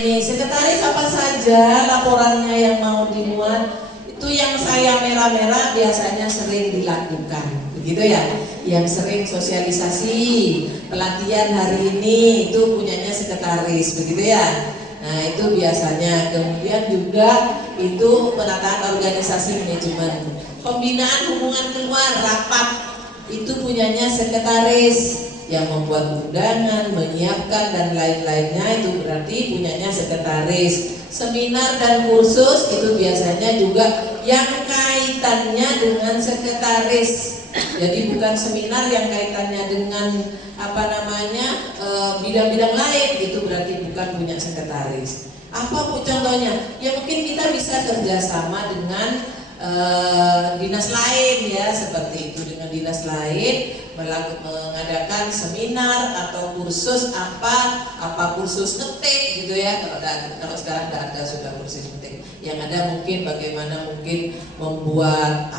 ini sekretaris apa saja laporannya yang mau dimuat. Itu yang saya merah-merah biasanya sering dilakukan, begitu ya. Yang sering sosialisasi pelatihan hari ini itu punyanya sekretaris, begitu ya. Nah itu biasanya. Kemudian juga itu penataan organisasi manajemen, pembinaan hubungan keluar, rapat itu punyanya sekretaris. Yang membuat undangan, menyiapkan dan lain-lainnya itu berarti punyanya sekretaris. Seminar dan kursus itu biasanya juga yang kaitannya dengan sekretaris. Jadi bukan seminar yang kaitannya dengan bidang-bidang lain, itu berarti bukan punya sekretaris. Apa Bu contohnya? Ya mungkin kita bisa kerjasama dengan dinas lain ya, seperti itu, dengan dinas lain mengadakan seminar atau kursus kursus ngetik gitu ya. Kalau sekarang nggak ada sudah kursus ngetik, yang ada mungkin bagaimana membuat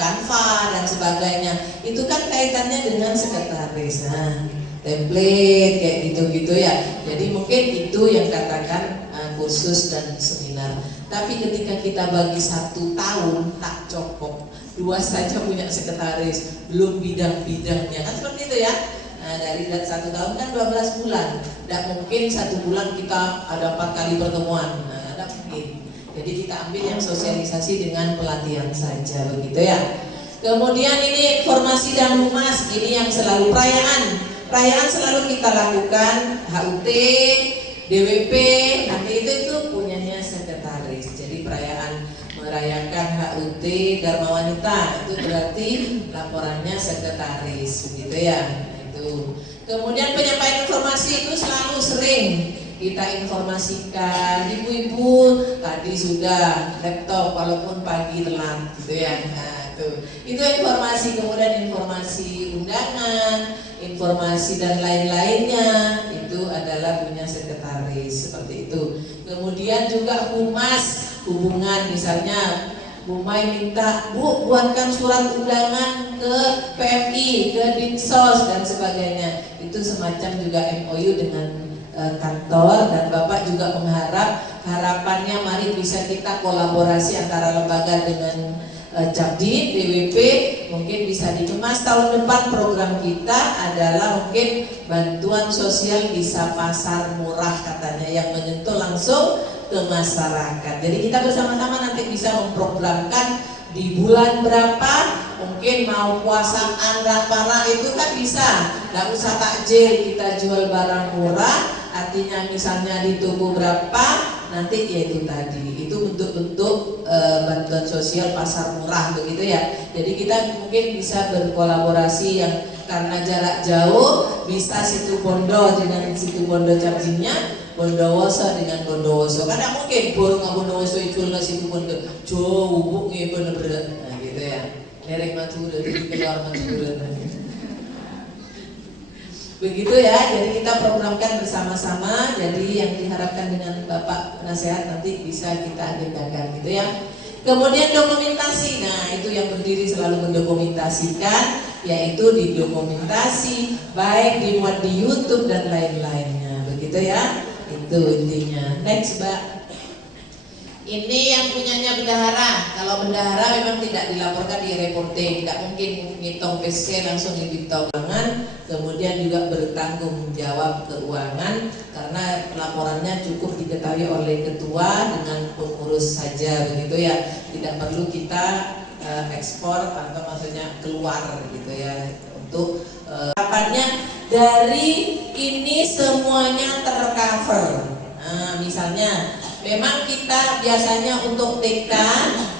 Canva dan sebagainya. Itu kan kaitannya dengan sekretaris. Nah, template kayak gitu-gitu ya. Jadi mungkin itu yang katakan kursus dan seminar. Tapi ketika kita bagi 1 tahun tak cukup, 2 saja punya sekretaris, belum bidang-bidangnya, kan seperti itu ya. Nah, dari 1 tahun kan 12 bulan, tidak mungkin 1 bulan kita ada 4 kali pertemuan, nah, tidak mungkin. Jadi kita ambil yang sosialisasi dengan pelatihan saja, begitu ya. Kemudian ini informasi dan humas, ini yang selalu perayaan selalu kita lakukan, HUT, DWP, nanti itu punyanya sekretaris. Jadi merayakan HUT Dharma Wanita itu berarti laporannya sekretaris, begitu ya. Itu. Kemudian penyampaian informasi itu selalu sering kita informasikan. Ibu-ibu tadi sudah laptop walaupun pagi telat, gitu ya. Nah, itu informasi. Kemudian informasi undangan, informasi dan lain-lainnya itu adalah punya sekretaris, seperti itu. Kemudian juga humas, hubungan, misalnya Bu Mai minta, Bu buatkan surat undangan ke PMI, ke Dinsos dan sebagainya. Itu semacam juga MOU dengan kantor, dan Bapak juga harapannya mari bisa kita kolaborasi antara lembaga dengan Capdi, DWP, mungkin bisa dikemas. Tahun depan program kita adalah mungkin bantuan sosial bisa pasar murah katanya, yang menyentuh langsung ke masyarakat. Jadi kita bersama-sama nanti bisa memprogramkan di bulan berapa, mungkin mau puasaan para itu kan bisa, nggak usah takjil, kita jual barang murah, artinya misalnya di toko berapa, nanti ya itu tadi, itu bentuk-bentuk bantuan sosial pasar murah begitu ya. Jadi kita mungkin bisa berkolaborasi yang karena jarak jauh, bisa situ Bondo dengan situ Bondo Cabdinya, Bondowoso dengan Bondowoso. Karena mungkin burung Bondowoso itu nggak situ Bondo jauh, bener-bener, nah gitu ya. Derek Madura, keluar Madura. Begitu ya, jadi kita programkan bersama-sama. Jadi yang diharapkan dengan Bapak Penasehat nanti bisa kita agendakan gitu ya. Kemudian dokumentasi, nah itu yang berdiri selalu mendokumentasikan, yaitu didokumentasi, baik dimuat di YouTube dan lain-lainnya, begitu ya. Itu intinya. Next Mbak. Ini yang punyanya bendahara. Kalau bendahara memang tidak dilaporkan di reporting, tidak mungkin ngitung PC langsung dihitung keuangan, kemudian juga bertanggung jawab keuangan karena laporannya cukup diketahui oleh ketua dengan pengurus saja, begitu ya. Tidak perlu kita ekspor atau maksudnya keluar gitu ya. Untuk harapannya dari ini semuanya tercover. Nah, misalnya memang kita biasanya untuk TK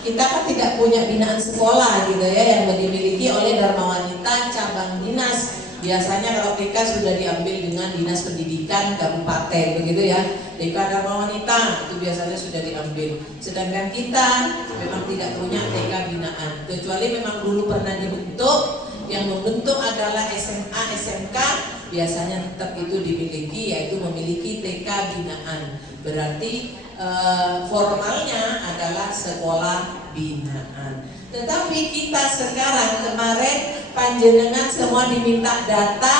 kita kan tidak punya binaan sekolah gitu ya yang dimiliki oleh Dharma Wanita cabang dinas. Biasanya kalau TK sudah diambil dengan dinas pendidikan kabupaten begitu ya. TK Dharma Wanita itu biasanya sudah diambil. Sedangkan kita memang tidak punya TK binaan, kecuali memang dulu pernah dibentuk. Yang membentuk adalah SMA, SMK, biasanya tetap itu dimiliki, yaitu memiliki TK binaan. Berarti formalnya adalah sekolah binaan. Tetapi kita sekarang, kemarin panjenengan semua diminta data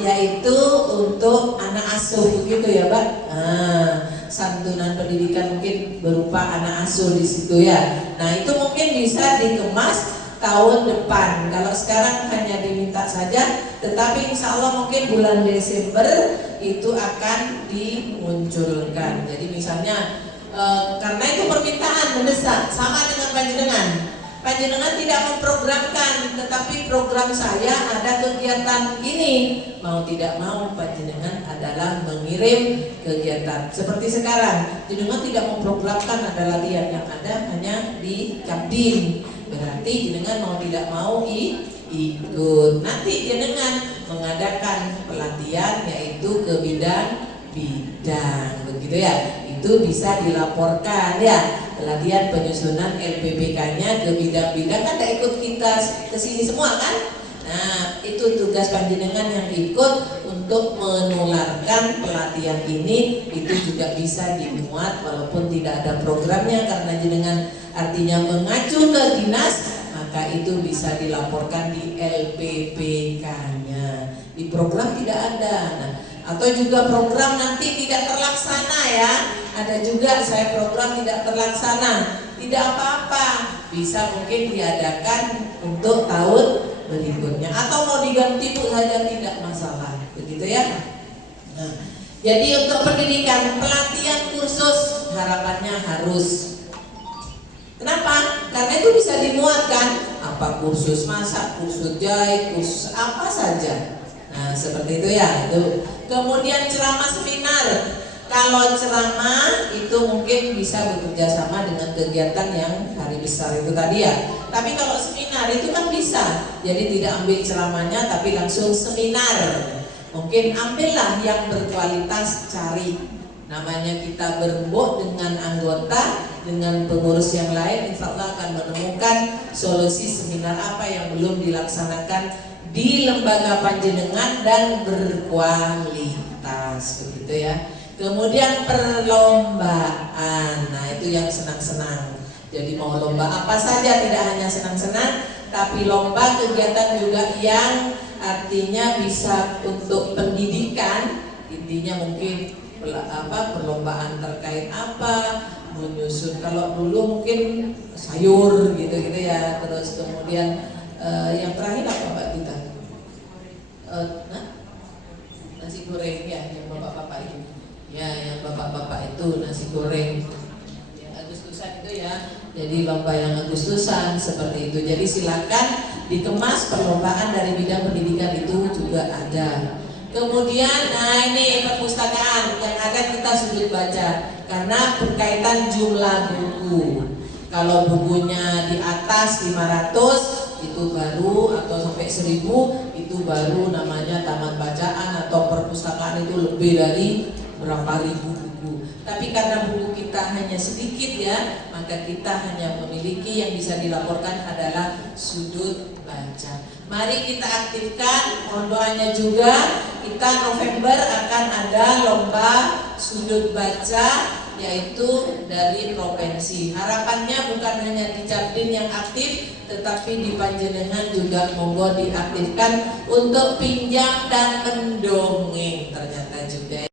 yaitu untuk anak asuh begitu ya Pak. Santunan pendidikan mungkin berupa anak asuh di situ ya. Nah itu mungkin bisa dikemas tahun depan. Kalau sekarang hanya diminta saja, tetapi insya Allah mungkin bulan Desember itu akan dimunculkan. Jadi misalnya karena itu permintaan mendesak, sama dengan panjenengan. Panjenengan tidak memprogramkan, tetapi program saya ada kegiatan ini. Mau tidak mau panjenengan adalah mengirim kegiatan. Seperti sekarang, jenengan tidak memprogramkan ada latihan, yang ada hanya di Kabdin. Berarti jenengan mau tidak mau ikut. Nanti jenengan mengadakan pelatihan yaitu ke bidang-bidang, begitu ya. Itu bisa dilaporkan ya. Pelatihan penyusunan LPPK-nya ke bidang-bidang, kan tidak ikut kita ke sini semua kan? Nah, itu tugas panjenengan yang ikut untuk menularkan pelatihan ini. Itu juga bisa dimuat walaupun tidak ada programnya, karena jenengan artinya mengacu ke dinas, maka itu bisa dilaporkan di LPPK-nya. Di program tidak ada. Nah, atau juga program nanti tidak terlaksana ya. Ada juga saya program tidak terlaksana, tidak apa-apa, bisa mungkin diadakan untuk tahun berikutnya, atau mau diganti pun saja tidak masalah, begitu ya. Nah, jadi untuk pendidikan, pelatihan kursus harapannya harus. Kenapa? Karena itu bisa dimuatkan, apa kursus masak, kursus jahit, kursus apa saja. Nah seperti itu ya. Itu. Kemudian ceramah seminar. Kalau ceramah itu mungkin bisa bekerja sama dengan kegiatan yang hari besar itu tadi ya. Tapi kalau seminar itu kan bisa. Jadi tidak ambil ceramahnya tapi langsung seminar. Mungkin ambillah yang berkualitas, cari. Namanya kita berembuk dengan anggota, dengan pengurus yang lain, insya Allah akan menemukan solusi seminar apa yang belum dilaksanakan di lembaga panjenengan dan berkualitas, begitu ya. Kemudian perlombaan, nah itu yang senang-senang. Jadi mau lomba apa saja, tidak hanya senang-senang, tapi lomba kegiatan juga yang artinya bisa untuk pendidikan. Intinya mungkin perlombaan terkait apa, menyusun. Kalau dulu mungkin sayur gitu-gitu ya. Terus kemudian yang terakhir apa Mbak Tita? Nasi goreng ya, yang bapak-bapak itu. Ya, yang bapak-bapak itu nasi goreng yang Agustusan itu ya. Jadi lomba yang Agustusan seperti itu. Jadi silakan dikemas perlombaan dari bidang pendidikan itu juga ada. Kemudian, nah ini perpustakaan yang ada kita sudut baca karena berkaitan jumlah buku. Kalau bukunya di atas 500 itu baru, atau sampai 1000 itu baru namanya taman bacaan, atau perpustakaan itu lebih dari berapa ribu buku. Tapi karena buku kita hanya sedikit ya, maka kita hanya memiliki yang bisa dilaporkan adalah sudut baca. Mari kita aktifkan, mohon doanya juga. Kita November akan ada lomba sudut baca, yaitu dari provinsi. Harapannya bukan hanya di Cabdin yang aktif, tetapi di Panjenengan juga monggo diaktifkan untuk pinjam dan mendongeng.